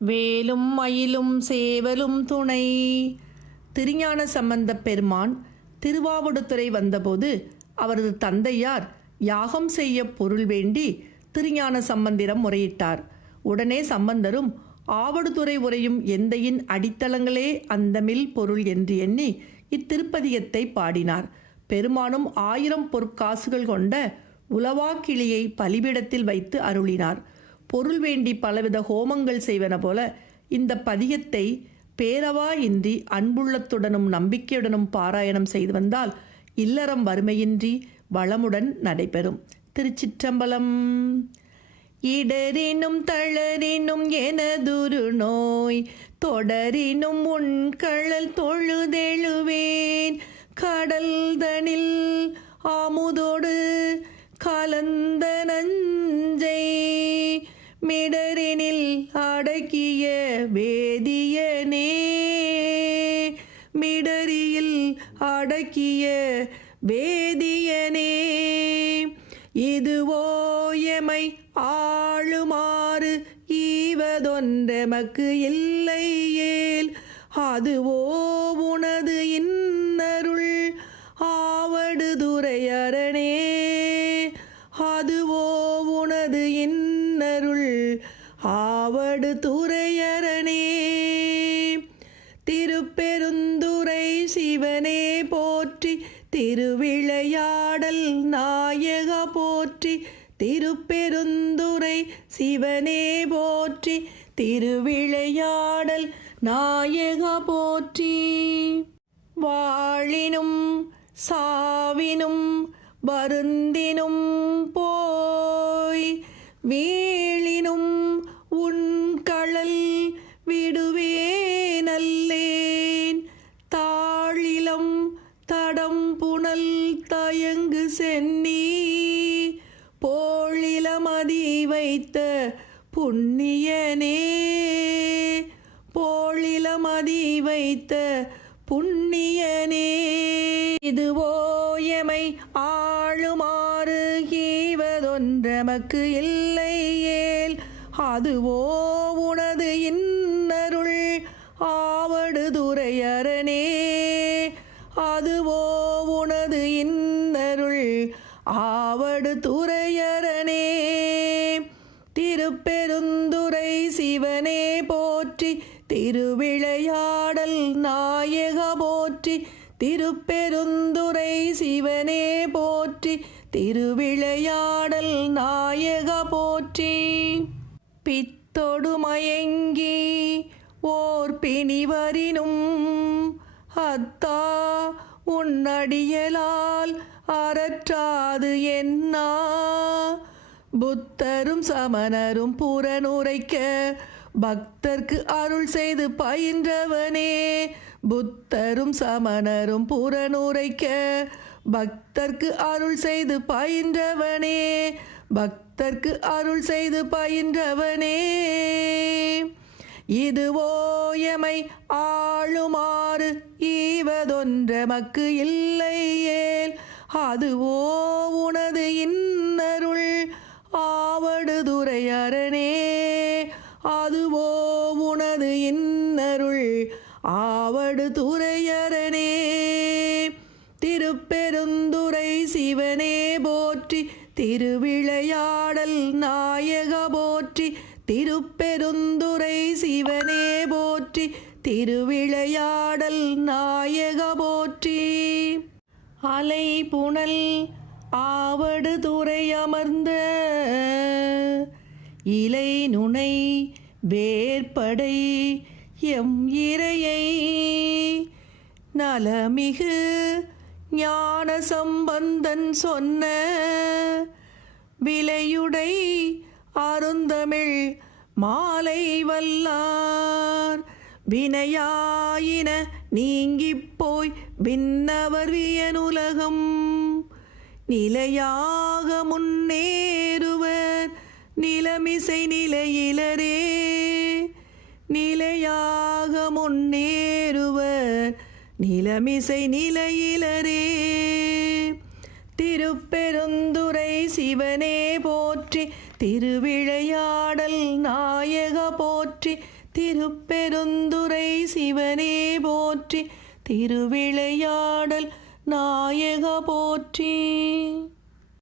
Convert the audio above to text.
வேலும் மயிலும் சேவலும் துணை. திருஞான சம்பந்தப் பெருமான் திருவாவடுதுறை வந்தபோது அவரது தந்தையார் யாகம் செய்ய பொருள் வேண்டி திருஞான சம்பந்தரிடம் முறையிட்டார். உடனே சம்பந்தரும் ஆவடுதுறை உரையும் எந்தையின் அடித்தளங்களே அந்தமில் பொருள் என்று எண்ணி இத்திருப்பதிகத்தை பாடினார். பெருமானும் 1000 பொற்காசுகள் கொண்ட உலவாக்கிளியை பலிபீடத்தில் வைத்து அருளினார். பொருள் வேண்டி பலவித ஹோமங்கள் செய்வன போல இந்த பதிகத்தை பேரவா இன்றி அன்புள்ளத்துடனும் நம்பிக்கையுடனும் பாராயணம் செய்து வந்தால் இல்லறம் வறுமையின்றி வளமுடன் நடைபெறும். திருச்சிற்றம்பலம். இடரினும் தளரினும் எனதுரு நோய் தொடரினும் உன் கழல் தொழுதெழுவேன் கடல்தனில் ஆமுதோடு கலந்த நஞ்சை மிடரினில் அடக்கிய வேதியனே மிடரியில் அடக்கிய வேதியனே இதுவோ எமை ஆளுமாறு ஈவதொன்றெமக்கு இல்லையேல் அதுவோ உனது இன்னருள் ஆவடுதுறையரணே அதுவோ உனது இன்னருள் ஆவடுதுறையரணே. திருப்பெருந்துறை சிவனே போற்றி திருவிளையாடல் நாயக போற்றி திருப்பெருந்துறை சிவனே போற்றி திருவிளையாடல் நாயக போற்றி. வாழினும் சாவினும் வருந்தினும் போய் வீழினும் உன் கழல் விடுவேனல்லேன் தாழிலம் தடம் புனல் தயங்கு சென்னி போழிலமதி வைத்த புண்ணியனே போழிலமதி வைத்த புண்ணியனே இதுவோ எமை ஆளுமாறு ஈவதொன்றெமக்கு இல்லையேல் அதுவோ உனது இன்னருள் ஆவடுதுறையரணே அதுவோ உனது இன்னருள் ஆவடுதுறையரணே. திருப்பெருந்துறை சிவனே போற்றி திருவிளையாடல் நாயக போற்றி திருப்பெருந்துறை சிவனே போற்றி திருவிளையாடல் நாயக போற்றி. பித்தொடு மயங்கி ஓர் பிணிவரினும் அத்தா உன்னடியலால் அறற்றாது என்னா புத்தரும் சமணரும் புறனுரைக்க பக்தர்க்கு அருள் செய்து பயின்றவனே புத்தரும் சமணரும் புறனுரைக்க பக்தர்க்கு அருள் செய்து பயின்றவனே பக்தர்க்கு அருள் செய்து பயின்றவனே இதுவோ எமை ஆளுமாறு ஈவதொன்றெமக்கு இல்லையேல் அதுவோ உனது இன்னருள் ஆவடுதுறையரணே அதுவோ உனது இன்னருள் ஆவடுதுறையரணே. திருப்பெருந்துறை சிவனே போற்றி திருவிளையாடல் நாயக போற்றி திருப்பெருந்துறை சிவனே போற்றி திருவிளையாடல் நாயக போற்றி. அலை புனல் ஆவடுதுறை அமர்ந்த இலை நுனை வேற்படை எம் இறையை நலமிகு ஞான சம்பந்தன் சொன்ன விலையுடை அருந்தமிழ் மாலை வல்லார் வினையாயின நீங்கிப் போய் விண்ணவர் வியனுலகம் நிலையாக முன்னேறுவர் நிலமிசை நிலையிலரே நிலையாக முன்னேறுவர் நிலமிசை நிலையிலரே. திருப்பெருந்துறை சிவனே போற்றி திருவிளையாடல் நாயக போற்றி, திருப்பெருந்துறை சிவனே போற்றி, திருவிளையாடல் நாயக போற்றி.